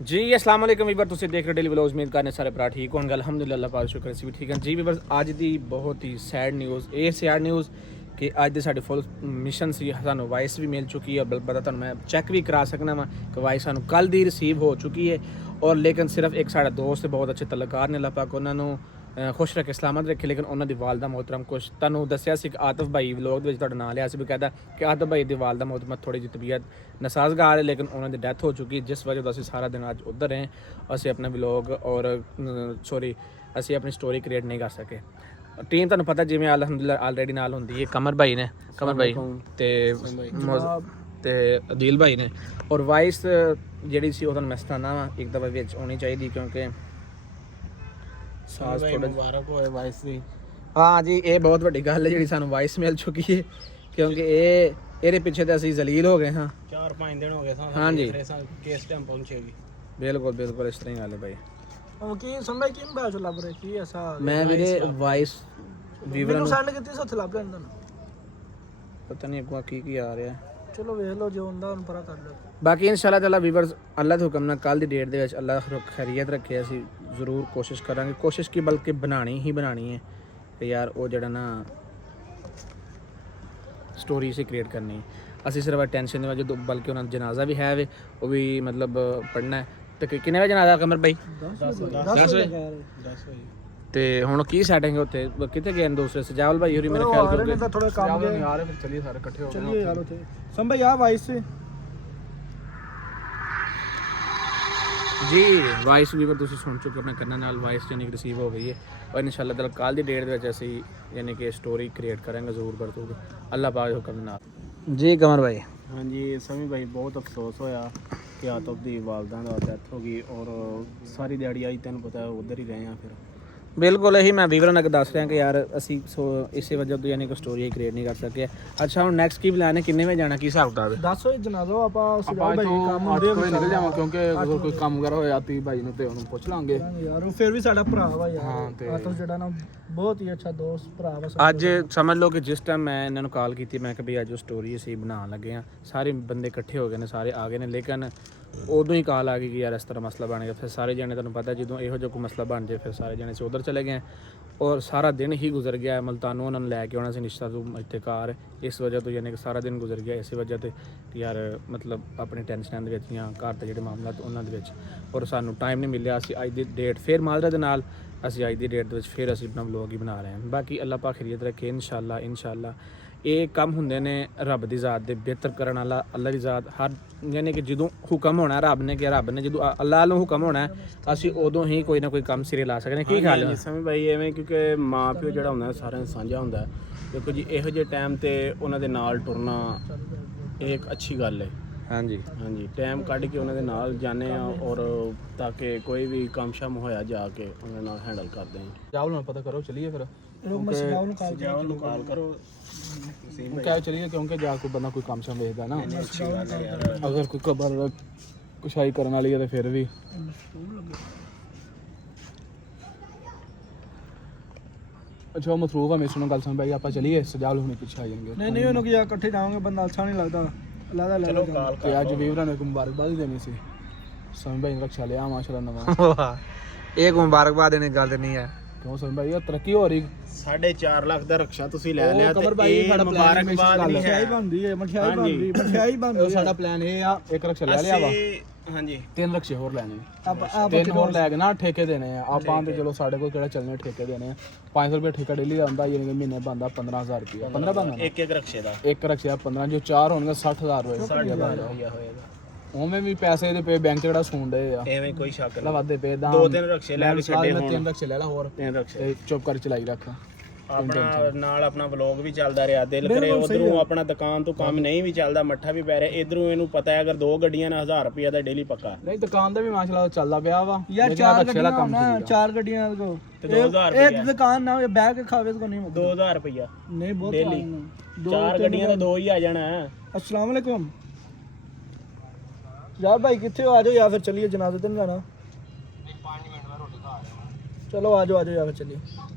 जी अस्सलाम वालेकुम वीवर ਤੁਸੀਂ ਦੇਖ ਰਹੇ ਡੇਲੀ ਵਲੌਗਸ ਉਮੀਦ ਕਰਨੇ ਸਾਰੇ ਭਰਾ ਠੀਕ ਹੋਣਗੇ ਅਲਹਮਦੁਲਿਲਾ ਅੱਲਾਹ ਪਾਕ ਸ਼ੁਕਰ ਅਸੀਂ ਵੀ ਠੀਕ ਹਾਂ ਜੀ ਵੀਵਰਸ ਅੱਜ ਦੀ ਬਹੁਤ ਹੀ ਸੈਡ ਨਿਊਜ਼ ਇਹ ਸੈਡ ਨਿਊਜ਼ ਕਿ ਅੱਜ ਦੇ ਸਾਡੇ ਫੁੱਲ ਮਿਸ਼ਨ ਸੀ ਸਾਨੂੰ ਵਾਇਸ ਵੀ ਮਿਲ ਚੁੱਕੀ ਹੈ ਬਲਬਦਾ ਤੁਹਾਨੂੰ ਮੈਂ ਚੈੱਕ ਵੀ ਕਰਾ ਸਕਣਾ ਵਾ ਕਿ ਵਾਇਸ ਸਾਨੂੰ ਕੱਲ ਦੀ ਰਿਸੀਵ ਹੋ ਚੁੱਕੀ ਹੈ ਔਰ ਲੇਕਿਨ ਸਿਰਫ ਇੱਕ ਸਾਡਾ ਦੋਸਤ ਬਹੁਤ ਅੱਛੇ ਤਲਕਾਰ ਨੇ ਅੱਲਾਹ ਪਾਕ ਉਹਨਾਂ ਨੂੰ ਖੁਸ਼ ਰੱਖੇ ਸਲਾਮਤ ਰੱਖੇ ਲੇਕਿਨ ਉਹਨਾਂ ਦੀ ਵਾਲਦਾ ਮੁਹਤਰਮ ਕੁਛ ਤੁਹਾਨੂੰ ਦੱਸਿਆ ਸੀ ਕਿ ਆਤਫ ਭਾਈ ਵਲੋਗ ਦੇ ਵਿੱਚ ਤੁਹਾਡਾ ਨਾਂ ਲਿਆ ਸੀ ਬਕਾਇਦਾ ਕਿ ਆਤਫ ਭਾਈ ਦੀ ਵਾਲਦਾ ਮੁਹਤਰਮ ਥੋੜੀ ਜਿਹੀ ਤਬੀਅਤ ਨਸਾਜ਼ਗਾਰ ਹੈ ਲੇਕਿਨ ਉਹਨਾਂ ਦੀ ਡੈਥ ਹੋ ਚੁੱਕੀ ਜਿਸ ਵਜ੍ਹਾ ਤੋਂ ਅਸੀਂ ਸਾਰਾ ਦਿਨ ਅੱਜ ਉੱਧਰ ਰਹੇ ਅਸੀਂ ਆਪਣਾ ਵਲੋਗ ਔਰ ਅਸੀਂ ਆਪਣੀ ਸਟੋਰੀ ਕ੍ਰੀਏਟ ਨਹੀਂ ਕਰ ਸਕੇ ਟੀਮ ਤੁਹਾਨੂੰ ਪਤਾ ਜਿਵੇਂ ਅਲਹਮਦੁਲਿਲਾ ਆਲਰੇਡੀ ਨਾਲ ਹੁੰਦੀ ਹੈ ਕਮਰ ਭਾਈ ਨੇ ਕਮਰ ਭਾਈ ਤੇ ਅਦੀਲ ਭਾਈ ਨੇ ਔਰ ਵਾਇਸ ਜਿਹੜੀ ਸੀ ਉਹ ਤੁਹਾਨੂੰ ਮੈਂ ਸਤਾਨਾ ਵਾ ਇੱਕ ਦਫਾ ਵਿੱਚ ਹੋਣੀ ਚਾਹੀਦੀ ਕਿਉਂਕਿ ਸਾਜ਼ ਥੋੜਾ ਮੁਬਾਰਕ ਹੋਏ ਵਾਇਸ ਦੀ ਹਾਂ ਜੀ ਇਹ ਬਹੁਤ ਵੱਡੀ ਗੱਲ ਹੈ ਜਿਹੜੀ ਸਾਨੂੰ ਵਾਇਸ ਮਿਲ ਚੁੱਕੀ ਹੈ ਕਿਉਂਕਿ ਇਹਦੇ ਪਿੱਛੇ ਤੇ ਅਸੀਂ ਜ਼ਲੀਲ ਹੋ ਗਏ ਹਾਂ 4-5 ਦਿਨ ਹੋ ਗਏ ਸਾਨੂੰ ਹਾਂ ਜੀ ਕਿਸ ਟਾਈਮ ਪਹੁੰਚੇਗੀ ਬਿਲਕੁਲ ਇਸ ਤਰ੍ਹਾਂ ਹੀ ਗੱਲ ਹੈ ਭਾਈ ਉਹ ਕੀ ਸੰਭਾਈ ਕਿਨ ਬਾਅਦ ਲੱਭ ਰਹੇ ਕੀ ਐਸਾ ਮੈਂ ਵੀਰੇ ਵਾਇਸ ਵੀਵਰਾਂ ਮੈਨੂੰ ਨੂੰ ਸੈਂਡ ਕੀਤੀ ਸੀ ਉੱਥੇ ਲੱਭ ਲੈਣ ਤੁਹਾਨੂੰ ਪਤਾ ਨਹੀਂ ਅੱਗੋਂ ਕੀ ਆ ਰਿਹਾ ਚਲੋ ਵੇਖ ਲਓ ਜੋ ਹੁੰਦਾ ਉਹਨੂੰ ਪਰਾ ਕਰ ਲਓ ਬਾਕੀ ਇਨਸ਼ਾਅੱਲਾ ਤਾਲਾ ਵੀਵਰਸ ਅੱਲਾਹ ਦੇ ਹੁਕਮ ਨਾਲ ਕੱਲ ਦੀ ਡੇਟ ਦੇ ਵਿੱਚ ਅੱਲਾਹ ਖੈਰੀਅਤ ਰੱਖੇ ਅਸੀਂ ਜ਼ਰੂਰ ਕੋਸ਼ਿਸ਼ ਕਰਾਂਗੇ ਕੋਸ਼ਿਸ਼ ਕੀ ਬਲਕਿ ਬਣਾਣੀ ਹੈ ਕਿ ਯਾਰ ਉਹ ਜਿਹੜਾ ਨਾ ਸਟੋਰੀ ਸੀ ਕ੍ਰੀਏਟ ਕਰਨੀ ਅਸੀਂ ਸਿਰਫ ਟੈਨਸ਼ਨ ਨਹੀਂ ਵਜੇ ਬਲਕਿ ਉਹਨਾਂ ਦਾ ਜਨਾਜ਼ਾ ਵੀ ਹੈ ਵੇ ਉਹ ਵੀ ਮਤਲਬ ਪੜ੍ਹਨਾ ਤੇ ਕਿੰਨੇ ਵਜੇ ਜਨਾਜ਼ਾ ਕਮਰ ਭਾਈ 10 ਵਜੇ ਤੇ ਹੁਣ ਕੀ ਸੈਟਿੰਗ ਹੈ ਉੱਥੇ ਕਿੱਥੇ ਗਏ ਨੇ ਦੂਸਰੇ ਸਜਾਵਲ ਭਾਈ ਹੋਰੀ ਮੇਰੇ ਖਿਆਲ ਕਰੋਗੇ ਤਾਂ ਥੋੜਾ ਕੰਮ ਨਹੀਂ ਆ ਰਹੇ ਫਿਰ ਚਲਿਏ ਸਾਰੇ ਇਕੱਠੇ ਹੋ ਕੇ ਚਲਿਏ ਯਾਰ ਉੱਥੇ ਸੰਭਾਈ ਆ ਵਾਇਸ ਸੇ ਜੀ ਵਾਇਸ ਵੀ ਤੁਸੀਂ ਸੁਣ ਚੁੱਕੇ ਆਪਣੇ ਕੰਨਾਂ ਨਾਲ ਵਾਇਸ ਯਾਨੀ ਕਿ ਰਿਸੀਵ ਹੋ ਗਈ ਹੈ ਔਰ ਇਨਸ਼ਾਅੱਲਾ ਤਾਲਾ ਕੱਲ ਦੀ ਡੇਟ ਦੇ ਵਿੱਚ ਅਸੀਂ ਯਾਨੀ ਕਿ ਸਟੋਰੀ ਕ੍ਰੀਏਟ ਕਰਾਂਗੇ ਜ਼ਰੂਰ ਕਰਤੂਗੇ ਅੱਲਾਹ ਪਾਕ ਦੇ ਹੁਕਮ ਨਾਲ ਜੀ ਕਮਰ ਭਾਈ ਹਾਂਜੀ ਸਮੀ ਭਾਈ ਬਹੁਤ ਅਫਸੋਸ ਹੋਇਆ ਕਿ ਆਤਫ ਦੀ ਵਾਲਦਾਂ ਦਾ ਡੈਥ ਹੋ ਗਈ ਔਰ ਸਾਰੀ ਦਿਹਾੜੀ ਆਈ ਤੈਨੂੰ ਪਤਾ ਉਧਰ ਹੀ ਰਹੇ ਆ ਫਿਰ ਬਿਲਕੁਲ ਇਹੀ ਮੈਂ ਵੀਵਰਾਂ ਨੂੰ ਦੱਸ ਰਿਹਾ ਕਿ ਯਾਰ ਅਸੀਂ ਇਸੇ ਵਜ੍ਹਾ ਤੋਂ ਯਾਨੀ ਕਿ ਸਟੋਰੀ ਕ੍ਰੀਏਟ ਨਹੀਂ ਕਰ ਸਕੇ ਅੱਛਾ ਹੁਣ ਨੈਕਸਟ ਕੀ ਪਲਾਨ ਹੈ ਕਿੰਨੇ ਵਜੇ ਜਾਣਾ ਕੀ ਹਿਸਾਬ ਕਿਤਾਬ ਹੈ 10 ਵਜੇ ਜਨਾਜ਼ਾ ਆਪਾਂ ਸਜਾਵਲ ਭਾਈ ਕੰਮ ਹੁੰਦੇ ਹੋਏ ਨਿਕਲ ਜਾਵਾਂ ਕਿਉਂਕਿ ਅਗਰ ਕੋਈ ਕੰਮ ਵਗੈਰਾ ਹੋਇਆ ਤੀ ਭਾਈ ਨੂੰ ਤੇ ਉਹਨੂੰ ਪੁੱਛ ਲਾਂਗੇ ਯਾਰ ਉਹ ਫਿਰ ਵੀ ਸਾਡਾ ਭਰਾ ਵਾ ਯਾਰ ਹਾਂ ਤੇ ਆਤਫ ਜਿਹੜਾ ਨਾ ਬਹੁਤ ਹੀ ਅੱਛਾ ਦੋਸਤ ਭਰਾ ਵਾ ਅੱਜ ਸਮਝ ਲਓ ਕਿ ਜਿਸ ਟਾਈਮ ਮੈਂ ਇਹਨਾਂ ਨੂੰ ਕਾਲ ਕੀਤੀ ਮੈਂ ਕਿ ਵੀ ਅੱਜ ਉਹ ਸਟੋਰੀ ਅਸੀਂ ਬਣਾਉਣ ਲੱਗੇ ਆ ਸਾਰੇ ਬੰਦੇ ਇਕੱਠੇ ਹੋ ਗਏ ਨੇ ਸਾਰੇ ਆ ਗਏ ਨੇ ਲੇਕਿਨ ਉਦੋਂ ਹੀ ਕਾਲ ਆ ਗਈ ਕਿ ਯਾਰ ਇਸ ਤਰ੍ਹਾਂ ਮਸਲਾ ਬਣ ਗਿਆ ਫਿਰ ਸਾਰੇ ਜਣੇ ਤੁਹਾਨੂੰ ਪਤਾ ਜਦੋਂ ਇਹੋ ਜਿਹਾ ਕੋਈ ਮਸਲਾ ਬਣ ਜਾਏ ਫਿਰ ਸਾਰੇ ਜਣੇ ਅਸੀਂ ਉਧਰ ਚਲੇ ਗਏ ਔਰ ਸਾਰਾ ਦਿਨ ਹੀ ਗੁਜ਼ਰ ਗਿਆ ਮਲਤਾਨੋਂ ਉਹਨਾਂ ਨੂੰ ਲੈ ਕੇ ਆਉਣਾ ਸੀ ਨਿਸ਼ਤਾ ਤੋਂ ਇੱਥੇ ਕਾਰ ਇਸ ਵਜ੍ਹਾ ਤੋਂ ਯਾਨੀ ਕਿ ਸਾਰਾ ਦਿਨ ਗੁਜ਼ਰ ਗਿਆ ਇਸੇ ਵਜ੍ਹਾ ਤੇ ਯਾਰ ਮਤਲਬ ਆਪਣੀ ਟੈਨਸ਼ਨਾਂ ਦੇ ਵਿੱਚ ਜਾਂ ਘਰ ਦੇ ਜਿਹੜੇ ਮਾਮਲਾਤ ਉਹਨਾਂ ਦੇ ਵਿੱਚ ਔਰ ਸਾਨੂੰ ਟਾਈਮ ਨਹੀਂ ਮਿਲਿਆ ਅਸੀਂ ਅੱਜ ਦੀ ਡੇਟ ਫਿਰ ਮਾਜ਼ਰਤ ਦੇ ਨਾਲ ਅਸੀਂ ਅੱਜ ਦੀ ਡੇਟ ਦੇ ਵਿੱਚ ਫਿਰ ਅਸੀਂ ਆਪਣਾ ਵਲੋਗ ਹੀ ਬਣਾ ਰਹੇ ਹਾਂ ਬਾਕੀ ਅੱਲਾਹ ਪਾਕ ਖੈਰੀਅਤ ਰੱਖੇ ਇਨਸ਼ਾਅੱਲਾ ਇਹ ਕੰਮ ਹੁੰਦੇ ਨੇ ਰੱਬ ਦੀ ਜ਼ਾਤ ਦੇ ਬਿਹਤਰ ਕਰਨ ਵਾਲਾ ਅੱਲਾਹ ਦੀ ਜ਼ਾਤ ਹਰ ਯਾਨੀ ਕਿ ਜਦੋਂ ਹੁਕਮ ਹੋਣਾ ਰੱਬ ਨੇ ਜਦੋਂ ਅੱਲਾਹ ਨੂੰ ਹੁਕਮ ਹੋਣਾ ਅਸੀਂ ਉਦੋਂ ਹੀ ਕੋਈ ਨਾ ਕੋਈ ਕੰਮ ਸਿਰੇ ਲਾ ਸਕਦੇ ਕੀ ਖਿਆਲ ਹੈ ਸਮਝ ਭਾਈ ਐਵੇਂ ਕਿਉਂਕਿ ਮਾਂ ਪਿਓ ਜਿਹੜਾ ਹੁੰਦਾ ਸਾਰਿਆਂ ਦਾ ਸਾਂਝਾ ਹੁੰਦਾ ਦੇਖੋ ਜੀ ਇਹੋ ਜਿਹੇ ਟਾਈਮ ਤੇ ਉਹਨਾਂ ਦੇ ਨਾਲ ਟੁਰਨਾ ਇਹ ਇੱਕ ਅੱਛੀ ਗੱਲ ਹੈ ਹਾਂਜੀ ਟਾਈਮ ਕੱਢ ਕੇ ਉਹਨਾਂ ਦੇ ਨਾਲ ਜਾਂਦੇ ਆ ਔਰ ਤਾਂ ਕਿ ਕੋਈ ਵੀ ਕੰਮ ਸ਼ਮ ਹੋਇਆ ਜਾ ਕੇ ਉਹਨਾਂ ਨਾਲ ਹੈਂਡਲ ਕਰਦੇ ਆ ਜਾਵਲ ਨੂੰ ਪਤਾ ਕਰੋ ਚਲੀਏ ਫਿਰ ਸਜਾਵਲ ਨੂੰ ਕਾਲ ਕਰੋ ਕਿਆ ਚਲੀਏ ਕਿਉਂਕਿ ਜਾ ਕੋਈ ਬੰਦਾ ਕੋਈ ਕੰਮ ਸ਼ਮ ਵੇਖਦਾ ਨਾ ਅਗਰ ਕੋਈ ਕਬਰ ਕੁਸ਼ਾਈ ਕਰਨ ਵਾਲੀ ਹੈ ਤੇ ਫਿਰ ਵੀ ਅੱਛਾ ਮਸਰੂਫ ਆ ਮੇਰੇ ਸੁਣੋ ਗੱਲ ਸੁਣ ਭਾਈ ਆਪਾਂ ਚਲੀਏ ਸਜਾਵਲ ਹੁਣੇ ਪਿੱਛੇ ਆ ਜਾਣਗੇ ਨਹੀਂ ਉਹਨੂੰ ਕੀ ਇਕੱਠੇ ਜਾਵਾਂਗੇ ਬੰਦਾ ਅੱਛਾ ਨਹੀਂ ਲੱਗਦਾ ਚਲੋ ਕਾਲ ਤੇ ਅੱਜ ਵੀਵਰਾਂ ਨੇ ਮੁਬਾਰਕਬਾਦ ਦੇਣੀ ਸੀ ਸਮਝ ਭਾਈ ਰਕਸ਼ਾ ਲਿਆ ਮਾਸ਼ਾਅੱਲਾ ਨਵਾਂ ਇਹ ਮੁਬਾਰਕਬਾਦ ਦੇਣੀ ਗੱਲ ਨਹੀਂ ਹੈ ਕਿਉਂ ਸਮਝ ਭਾਈ ਇਹ ਤਰੱਕੀ ਹੋ ਰਹੀ 4.5 ਲੱਖ ਦਾ ਰਕਸ਼ਾ ਤੁਸੀਂ ਲੈ ਲਿਆ ਤੇ ਇਹ ਮੁਬਾਰਕਬਾਦ ਨਹੀਂ ਹੈ ਮਠਿਆਈ ਬਣਦੀ ਸਾਡਾ ਪਲਾਨ ਇਹ ਆ ਇੱਕ ਰਕਸ਼ਾ ਲੈ ਲਿਆ ਵਾ ਹਾਂਜੀ 3 ਰਕਸ਼ੇ ਹੋਰ ਲੈਣੇ ਤਿੰਨ ਹੋਰ ਲੈ ਕੇ ਨਾ ਠੇਕੇ ਦੇਣੇ ਆ ਆਪਾਂ ਤੇ ਚਲੋ ਸਾਡੇ ਕੋਲ ਕਿਹੜਾ ਚੱਲਣੇ ਠੇਕੇ ਦੇਣੇ ਆ 500 ਰੁਪਏ ਠੇਕਾ ਡੇਲੀ ਦਾ ਹੁੰਦਾ ਯਾਨੀ ਕਿ ਮਹੀਨੇ ਬੰਦਾ 15000 ਰੁਪਏ 15 ਬੰਦਾ ਇੱਕ ਰਕਸ਼ੇ ਦਾ ਇੱਕ ਰਕਸ਼ੇ 15 ਜੋ 4 ਹੋਣਗੇ 60000 ਹੋਏਗਾ ਉਵੇਂ ਵੀ ਪੈਸੇ ਦੇ ਪੇ ਬੈਂਕ ਚ ਕਿਹੜਾ ਸੁਣ ਰਹੇ ਆ ਐਵੇਂ ਕੋਈ ਸ਼ੱਕ ਨਹੀਂ ਵਾਦੇ ਪੇ ਦਾ 2-3 ਰਕਸ਼ੇ ਲੈ ਕੇ ਛੱਡੇ ਹੁਣ 3 ਰਕਸ਼ੇ ਲੈ ਲਾ ਹੋਰ 3 ਰਕਸ਼ੇ ਤੇ ਚੁੱਪ ਕਰ ਚਲਾਈ ਰੱਖ ਆਪਣਾ ਨਾਲ ਆਪਣਾ ਵਲੌਗ ਵੀ ਚੱਲਦਾ ਰਿਹਾ ਦਿਲ ਕਰੇ ਉਧਰੋਂ ਆਪਣਾ ਦੁਕਾਨ ਤੋਂ ਕੰਮ ਨਹੀਂ ਵੀ ਚੱਲਦਾ ਮੱਠਾ ਵੀ ਪੈ ਰਿਹਾ ਇਧਰੋਂ ਇਹਨੂੰ ਪਤਾ ਹੈ ਅਗਰ 2 ਗੱਡੀਆਂ ਨਾਲ 1000 ਰੁਪਏ ਦਾ ਡੇਲੀ ਪੱਕਾ ਨਹੀਂ ਦੁਕਾਨ ਦਾ ਵੀ ਮਾਸ਼ਾਅੱਲਾ ਚੱਲਦਾ ਪਿਆ ਵਾ ਯਾਰ 4 ਗੱਡੀਆਂ ਕੰਮ ਠੀਕ 4 ਗੱਡੀਆਂ ਕੋ ਤੇ 2000 ਰੁਪਏ ਇੱਕ ਦੁਕਾਨ ਨਾਲ ਬਹਿ ਕੇ ਖਾਵੇ ਤਾਂ ਨਹੀਂ 2000 ਰੁਪਏ ਨਹੀਂ ਬਹੁਤ ਡੇਲੀ 4 ਗੱਡੀਆਂ ਦਾ 2 ਹੀ ਆ ਜਾਣਾ अस्सलाम वालेकुम यार भाई कितने हो आ जाओ या फिर चलिए जनाजे दिन जाना 5 मिनट में रोटी खा रहे हैं चलो आ जाओ या फिर चलिए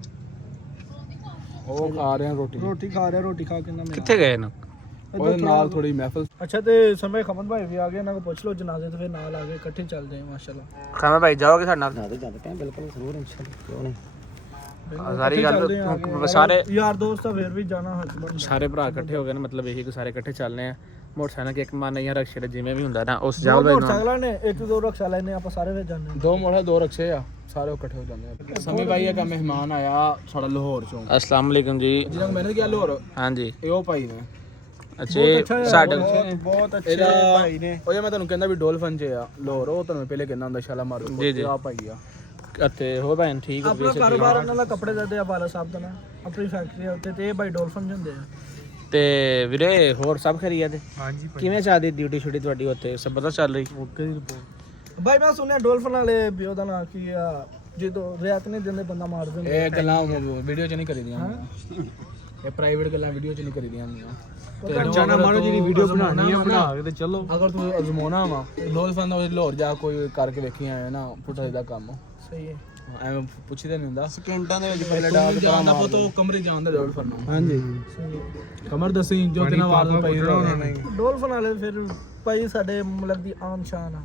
ਉਹ ਖਾ ਰਹੇ ਆ ਰੋਟੀ रोटी खा रहे हैं रोटी खा के ना ਕਿੱਥੇ ਗਏ ਨੇ ਉਹਦੇ ਨਾਲ ਥੋੜੀ ਮਹਿਫਲ। ਅੱਛਾ ਤੇ ਸਮੇਂ ਖਮਨ ਭਾਈ ਵੀ ਆ ਗਏ, ਇਹਨਾਂ ਕੋ ਪੁੱਛ ਲਓ ਜਨਾਜ਼ੇ ਤੇ ਫਿਰ ਨਾਲ ਆ ਗਏ, ਇਕੱਠੇ ਚੱਲਦੇ ਆ ਮਾਸ਼ਾਅੱਲਾ। ਖਾਮਾ ਭਾਈ ਜਾਓਗੇ ਸਾਡੇ ਨਾਲ? ਬਿਲਕੁਲ ਜ਼ਰੂਰ ਇਨਸ਼ਾਅੱਲਾ, ਕਿਉਂ ਨਹੀਂ। ਸਾਰੀ ਗੱਲ ਸਾਰੇ ਯਾਰ ਦੋਸਤ ਆ, ਫਿਰ ਵੀ ਜਾਣਾ ਹਸਬੰਦ ਸਾਰੇ ਭਰਾ ਇਕੱਠੇ ਹੋ ਗਏ ਨੇ, ਮਤਲਬ ਇਹੀ ਕਿ ਸਾਰੇ ਇਕੱਠੇ ਚੱਲਨੇ ਆ। ਮੋਟਰਸਾਈਕਲ ਇੱਕ ਮਾਨ ਜਾਂ ਰਕਸ਼ੇ ਤੇ ਜਿਵੇਂ ਵੀ ਹੁੰਦਾ ਨਾ ਉਸ ਦੋ ਜਾਓ ਭਾਈ ਨਾਲ। ਮੋਟਰਸਾਈਕਲਾਂ ਨੇ ਇੱਕ ਦੋ ਰਕਸ਼ਾ ਲੈਨੇ ਆਪਾਂ ਸਾਰੇ ਵਿੱਚ ਜਾਂਦੇ ਦੋ ਮੋਟਰ ਦੋ ਰਕਸ਼ੇ ਆ, ਸਾਰੇ ਇਕੱਠੇ ਹੋ ਜਾਂਦੇ ਆ। ਸਮੀ ਭਾਈ ਇੱਕ ਮਹਿਮਾਨ ਆਇਆ ਸਾਡਾ ਲਾਹੌਰ ਚੋਂ। अस्सलाम वालेकुम जी। ਜਿਹਨਾਂ ਨੂੰ ਮੈंने ਕਿਹਾ ਲਾਹੌਰ, हाँ जी। ਇਹ ਉਹ ਭਾਈ ਨੇ। ਅੱਛਾ ਸਾਡੇ ਬਹੁਤ ਅੱਛੇ ਭਾਈ ਨੇ। ਉਹ ਜੇ ਮੈਂ ਤੁਹਾਨੂੰ ਕਹਿੰਦਾ ਵੀ ਡੋਲਫਨ 'ਚ ਆ ਲਾਹੌਰ, ਉਹ ਤੁਹਾਨੂੰ ਪਹਿਲੇ ਕਹਿੰਦਾ ਹੁੰਦਾ ਸ਼ਾਲਾ ਮਾਰੋ। ਜੀ ਜੀ। ਆ ਭਾਈ ਆ। ਅਤੇ ਹੋ ਭੈਣ ਠੀਕ ਆਪਣਾ ਕਾਰੋਬਾਰ ਉਹਨਾਂ ਦਾ ਕੱਪੜੇ ਦਾ ਤੇ ਆ ਵਾਲਾ ਸਾਹਿਬ ਦਾ ਨਾ, ਆਪਣੀ ਫੈਕਟਰੀ ਆ ਉੱਤੇ, ਤੇ ਇਹ ਭਾਈ ਡੋਲਫਨ ਹੁੰਦੇ ਆ। ਤੇ ਵੀਰੇ ਹੋਰ ਸਭ ਖਰੀਆ ਤੇ? ਹਾਂਜੀ। ਕਿਵੇਂ ਚੱਲਦੀ ਡਿਊਟੀ ਛੁੱਟੀ ਤੁਹਾਡੀ ਉੱਥੇ? ਸਭ ਪਤਾ ਚੱਲ ਰਹੀ? ਓਕੇ ਦੀ ਰਿਪੋਰਟ ਭਾਈ। ਮੈਂ ਸੁਣਿਆ ਡੋਲਫਨ ਵਾਲੇ ਵੀ ਉਹਦਾ ਨਾਂ ਕੀ ਆ, ਜਦੋਂ ਰਿਆਤ ਨਹੀਂ ਦਿੰਦੇ ਬੰਦਾ ਮਾਰ ਦਿੰਦੇ। ਇਹ ਗੱਲਾਂ ਵੀਡੀਓ 'ਚ ਨਹੀਂ ਕਰੀਦੀਆਂ, ਇਹ ਪ੍ਰਾਈਵੇਟ ਗੱਲਾਂ ਵੀਡੀਓ 'ਚ ਨਹੀਂ ਕਰੀਦੀਆਂ ਹੁੰਦੀਆਂ। ਜਾਣਾ ਮਾਰੋ, ਜਿਹੜੀ ਵੀਡੀਓ ਬਣਾਉਣੀ ਆ ਬਣਾ ਕੇ ਤੇ ਚਲੋ। ਅਗਰ ਤੂੰ ਅਜ਼ਮਾਉਣਾ ਵਾ ਡੋਲਫਨ ਦਾ, ਲਾਹੌਰ ਜਾ ਕੋਈ ਕਰਕੇ ਵੇਖੀ ਆਇਆ ਨਾ, ਪੁੱਠਾ ਸਿੱਧਾ ਕੰਮ ਸਹੀ ਹੈ। ਐਵੇਂ ਪੁੱਛੀਦਾ ਨਹੀਂ ਹੁੰਦਾ। ਸਕਿੰਟਾਂ ਦੇ ਵਿੱਚ ਪਹਿਲੇ ਡਾਕ ਜਾਂਦਾ ਪੁੱਤੋ ਕਮਰੇ ਜਾਂਦਾ ਡੋਲਫਨ ਨੂੰ। ਹਾਂਜੀ ਸਹੀ ਹੈ। ਕਮਰ ਦੱਸੀ ਜੋ ਤੇਨਾ ਵਾਲ ਪਈ ਡੋਲਫਨ ਵਾਲੇ ਫਿਰ ਭਾਈ ਸਾਡੇ ਮੁਲਕ ਦੀ ਆਨ ਸ਼ਾਨ ਆ।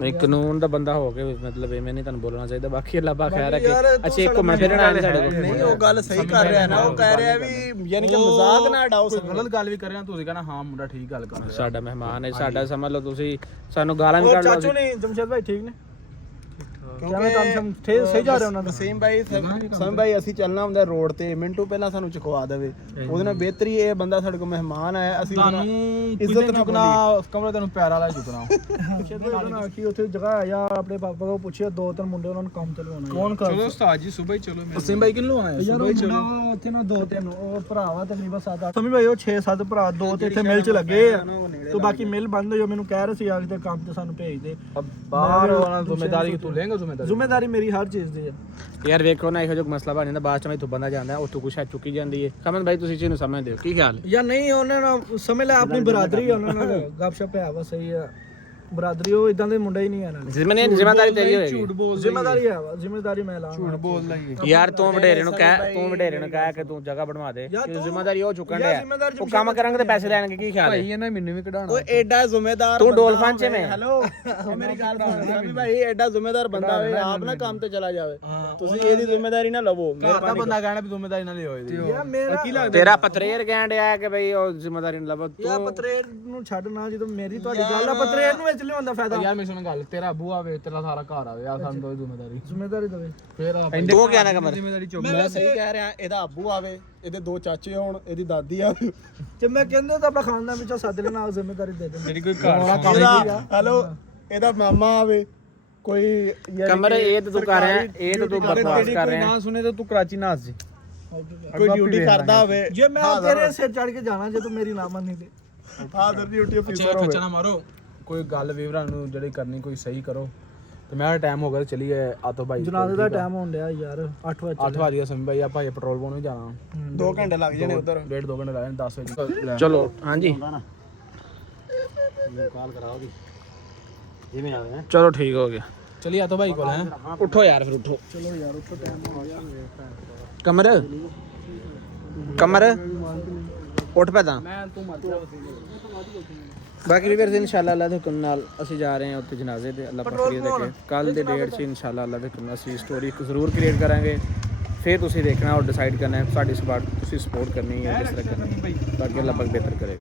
ਨਹੀਂ ਕਾਨੂੰਨ ਦਾ ਬੰਦਾ ਹੋ ਕੇ ਮਤਲਬ ਐਵੇਂ ਨਹੀਂ ਤੁਹਾਨੂੰ ਬੋਲਣਾ ਚਾਹੀਦਾ। ਬਾਕੀ ਅੱਲਾ ਬਾ ਖੈਰ ਹੈ ਕਿ ਅੱਛਾ ਇੱਕ ਘੁੰਮਣ ਫਿਰਨ ਆਏ ਸਾਡੇ ਕੋਲ। ਨਹੀਂ, ਉਹ ਗੱਲ ਸਹੀ ਕਰ ਰਿਹਾ ਨਾ, ਉਹ ਕਹਿ ਰਿਹਾ ਵੀ ਯਾਨੀ ਕਿ ਮਜ਼ਾਕ ਨਾ ਉਡਾਓ। ਗਲਤ ਗੱਲ ਵੀ ਕਰ ਰਿਹਾ, ਤੁਸੀਂ ਕਹਿੰਦਾ ਹਾਂ ਮੁੰਡਾ ਠੀਕ ਗੱਲ ਕਰ ਰਿਹਾ। ਸਾਡਾ ਮਹਿਮਾਨ ਹੈ, ਸਾਡਾ ਸਮਝ ਲਓ ਤੁਸੀਂ ਸਾਨੂੰ ਗਾਲਾਂ ਵੀ ਕੱਢ ਲਓ। ਚਾਚੂ ਨਹੀਂ ਜਮਸ਼ੇਦ ਭਾਈ ਠੀਕ ਨੇ? ਕਿਵੇਂ ਕੰਮ ਸਹੀ ਜਾ ਰਿਹਾ ਉਹਨਾਂ ਦਾ? ਸੇਮ ਭਾਈ ਅਸੀਂ ਚੱਲਣਾ ਹੁੰਦਾ ਰੋਡ ਤੇ, ਮਿੰਟੂ ਪਹਿਲਾਂ ਸਾਨੂੰ ਚੁਕਵਾ ਦੇਵੇ। ਉਹਦੇ ਨਾਲ ਬਿਹਤਰੀ ਇਹ ਬੰਦਾ ਸਾਡੇ ਕੋਲ ਮਹਿਮਾਨ ਆਇਆ, ਅਸੀਂ ਤੁਹਾਨੂੰ ਇੱਜ਼ਤ ਚੁੱਕਣਾ, ਕਮਰੇ ਤੈਨੂੰ ਪਿਆਰ ਵਾਲਾ ਚੁੱਕਣਾ। ਕਿ ਉੱਥੇ ਜਗ੍ਹਾ ਆ ਜਾਂ ਆਪਣੇ ਪਾਪਾ ਕੋਲ ਪੁੱਛਿਆ, ਦੋ ਤਿੰਨ ਮੁੰਡੇ ਉਹਨਾਂ ਨੂੰ ਕੰਮ ਚਲਵਾਉਣਾ। ਕੌਣ ਕਰ? ਚਲੋ ਉਸਤਾਦ ਜੀ ਸੁਬਹ ਹੀ ਚਲੋ। ਸਿੰਘ ਭਾਈ ਕਿੰਨੂੰ ਆਇਆ? ਯਾਰ ਉਹ ਮੁੰਡਾ ਉੱਥੇ ਨਾ ਦੋ ਤਿੰਨ ਉਹ ਭਰਾ ਵਾ ਤਕਰੀਬਨ 7-8 ਸਮਝ ਭਾਈ, ਉਹ 6-7 ਭਰਾ, ਦੋ ਤੇ ਇੱਥੇ ਮਿਲ ਚ ਲੱਗੇ ਆ ਤੇ ਬਾਕੀ ਮਿਲ ਬੰਦ ਹੋ। ਮੈਨੂੰ ਕਹਿ ਰਹੇ ਸੀ ਆ ਕੇ ਕੰਮ ਤੇ ਸਾਨੂੰ ਭੇਜ ਦੇ ਬਾਹਰ ਵਾਲਾ ਜ਼ਿੰਮੇਵਾਰੀ ਤੂੰ ਲੇਂਗਾ? ਜ਼ਿੰਮੇਵਾਰੀ ਮੇਰੀ ਹਰ ਚੀਜ਼ ਦੀ ਹੈ ਯਾਰ ਵੇਖੋ ਨਾ, ਇਹੋ ਜਿਹਾ ਮਸਲਾ ਬਣ ਜਾਂਦਾ ਬਾਅਦ ਚ ਮੈਂ ਬੰਦਾ ਜਾਂਦਾ ਉੱਥੋਂ ਕੁਛ ਚੁੱਕੀ ਜਾਂਦੀ ਹੈ। ਕਮਨ ਭਾਈ ਤੁਸੀਂ ਚੀਜ਼ ਨੂੰ ਸਮਝਦੇ ਹੋ? ਕੀ ਖਿਆਲ ਹੈ? ਜਾਂ ਨਹੀਂ, ਉਹਨਾਂ ਨਾਲ ਸਮਝ ਲੈ ਆਪਣੀ ਬਰਾਦਰੀ ਆ, ਉਹਨਾਂ ਨਾਲ ਗੱਪਸ਼ਪ ਹੈ ਵਾ। ਸਹੀ ਆ ਬਰਾਦਰੀ, ਉਹ ਇਦਾਂ ਦੇ ਮੁੰਡੇ ਹੀ ਨਹੀਂ ਆ ਨਾਲੇ। ਜ਼ਿੰਮੇਵਾਰੀ ਤੇਰੀ ਹੋਏਗੀ। ਜ਼ਿੰਮੇਵਾਰੀ ਹੈ ਵਾ, ਜ਼ਿੰਮੇਵਾਰੀ ਮੈਂ ਲਾਂ। ਝੂਠ ਬੋਲਦਾ ਹੀ ਯਾਰ ਤੂੰ ਵਡੇਰੇ ਨੂੰ ਕਹਿ ਕਿ ਤੂੰ ਜਗ੍ਹਾ ਬਣਵਾ ਦੇ, ਕਿ ਜ਼ਿੰਮੇਵਾਰੀ ਉਹ ਚੁੱਕਣ ਡਿਆ। ਉਹ ਕੰਮ ਕਰਾਂਗੇ ਤੇ ਪੈਸੇ ਦੇਣਗੇ। ਕੀ ਖਿਆਲ ਹੈ? ਭਾਈ ਇਹਨਾਂ ਮੈਨੂੰ ਵੀ ਕਢਾਉਣਾ। ਉਹ ਐਡਾ ਜ਼ਿੰਮੇਦਾਰ ਤੂੰ ਡੋਲਫਨ ਚ ਮੈਂ। ਹੈਲੋ ਮੇਰੀ ਗੱਲ ਸੁਣ ਭਾਈ, ਐਡਾ ਜ਼ਿੰਮੇਦਾਰ ਬੰਦਾ ਹੋਵੇ, ਆਪ ਨਾ ਕੰਮ ਤੇ ਚਲਾ ਜਾਵੇ, ਤੁਸੀਂ ਇਹਦੀ ਜ਼ਿੰਮੇਵਾਰੀ ਨਾ ਲਵੋ। ਮੇਰਾ ਬੰਦਾ ਕਹਿਣਾ ਵੀ ਜ਼ਿੰਮੇਵਾਰੀ ਨਾਲ ਹੀ ਹੋਏ ਦੀ। ਯਾਰ ਮੇਰਾ ਕੀ ਲੱਗਦਾ ਤੇਰਾ ਪਤਰੇਰ ਕਹਿਣ ਡਿਆ ਕਿ ਬਈ ਉਹ ਜ਼ਿੰਮੇਵਾਰੀ ਨੂੰ ਲਵੋ। ਯਾਰ ਪਤਰੇਰ ਨੂੰ ਛੱਡ ਨਾ, ਜਦੋਂ ਮੇਰੀ ਤੁਹਾਡੀ ਗੱਲ ਆ, ਪਤਰੇਰ ਨੂੰ ਵਿੱਚ ਲਿਆਉਣ ਦਾ ਫਾਇਦਾ। ਯਾਰ ਮੈਂ ਸੁਣ ਗੱਲ, ਤੇਰਾ ਬੂ ਆਵੇ, ਤੇਰਾ ਸਾਰਾ ਘਰ ਆਵੇ, ਆ ਸਾਨੂੰ ਦੋ ਜ਼ਿੰਮੇਵਾਰੀ ਦੇਵੇ ਫੇਰ ਤੂੰ ਕਿਹਾ ਨਾ ਕਮਰ। ਮੈਂ ਸਹੀ ਕਹਿ ਰਿਹਾ, ਇਹਦਾ ਆਬੂ ਆਵੇ, ਇਹਦੇ ਦੋ ਚਾਚੇ ਹੋਣ, ਇਹਦੀ ਦਾਦੀ ਆਵੇ, ਜੇ ਮੈਂ ਕਹਿੰਦੇ ਤਾਂ ਆਪਣਾ ਖਾਨਦਾਨ ਵਿੱਚੋਂ ਸੱਦ ਲੈਣਾ, ਜ਼ਿੰਮੇਵਾਰੀ ਦੇ ਦੇ। ਜਿਹੜੀ ਕੋਈ ਘਰ ਹੈਲੋ ਇਹਦਾ ਮਾਮਾ ਆਵੇ ਕੋਈ। ਕਮਰ ਇਹ ਤਾਂ ਤੂੰ ਕਰ ਰਿਹਾ, ਇਹ ਤਾਂ ਤੂੰ ਬਕਵਾਸ ਕਰ ਰਿਹਾ। ਨਾ ਸੁਣੇ ਤਾਂ ਤੂੰ ਕਰਾਚੀ ਨਾਸ ਜੀ ਕੋਈ ਡਿਊਟੀ ਕਰਦਾ ਹੋਵੇ। ਜੇ ਮੈਂ ਤੇਰੇ ਸਿਰ ਚੜ ਕੇ ਜਾਣਾ, ਜੇ ਤੂੰ ਮੇਰੀ ਨਾ ਮੰਨੀ ਤੇ ਹਾਜ਼ਰ ਡਿਊਟੀ ਅਫੀਸਰ ਖੱਚਾ ਨਾ ਮਾਰੋ। ਕੋਈ ਗੱਲ ਵੀਵਰਾਂ ਨੂੰ ਜਿਹੜੀ ਕਰਨੀ ਕੋਈ ਸਹੀ ਕਰੋ। ਤੇ ਮੈਂ ਟਾਈਮ ਹੋ ਗਿਆ, ਚਲੀਏ ਆਤੋ ਭਾਈ। ਜਨਾਜ਼ੇ ਦਾ ਟਾਈਮ ਹੋਣ ਡਿਆ ਯਾਰ, 8 ਵਜੇ। 8 ਵਜੇ ਸਮਝ ਭਾਈ, ਆਪਾਂ ਪੈਟਰੋਲ ਪਾਉਣ ਵੀ ਜਾਣਾ। 2 ਘੰਟੇ ਲੱਗ ਜਾਣੇ ਉਧਰ, 1.5-2 ਘੰਟੇ ਲੱਗ ਜਾਣੇ। 10 ਵਜੇ ਚਲੋ ਹਾਂਜੀ ਕਾਲ ਕਰਾਓਗੇ ਜਿਵੇਂ ਆਵੇ। ਚਲੋ ਠੀਕ ਹੋ ਗਿਆ। ਚਲੀ ਆਤੋ ਭਾਈ ਕੋਲ ਹੈ। ਉੱਠੋ ਯਾਰ, ਫਿਰ ਉੱਠੋ। ਚਲੋ ਯਾਰ ਉੱਥੋਂ ਟਾਈਮ ਹੋ ਗਿਆ। ਕਮਰ ਉੱਠ ਪੈ ਤਾਂ। ਮੈਂ ਤੂੰ ਮਰ ਜਾ। ਬਾਕੀ ਵੀ ਫਿਰ ਇਨਸ਼ਾਅੱਲਾ ਅੱਲਾਹ ਦੇ ਹੁਕਮ ਨਾਲ ਅਸੀਂ ਜਾ ਰਹੇ ਹਾਂ ਉੱਥੇ ਜਨਾਜ਼ੇ ਤੇ। ਅੱਲਾਹ ਪਕੜੀ ਦੇ ਕੇ ਕੱਲ ਦੇ ਡੇਟ 'ਚ ਇਨਸ਼ਾਅੱਲਾ ਅੱਲਾਹ ਦੇ ਹੁਕਮ ਨਾਲ ਅਸੀਂ ਸਟੋਰੀ ਜ਼ਰੂਰ ਕ੍ਰੀਏਟ ਕਰਾਂਗੇ। ਫਿਰ ਤੁਸੀਂ ਦੇਖਣਾ ਔਰ ਡਿਸਾਈਡ ਕਰਨਾ ਹੈ ਸਾਡੀ ਤੁਸੀਂ ਸਪੋਰਟ ਕਰਨੀ ਹੈ ਕਿਸ ਤਰ੍ਹਾਂ ਕਰਨੀ ਹੈ। ਬਾਕੀ ਅੱਲਾਹ ਪਾਕ ਬਿਹਤਰ ਕਰੇ।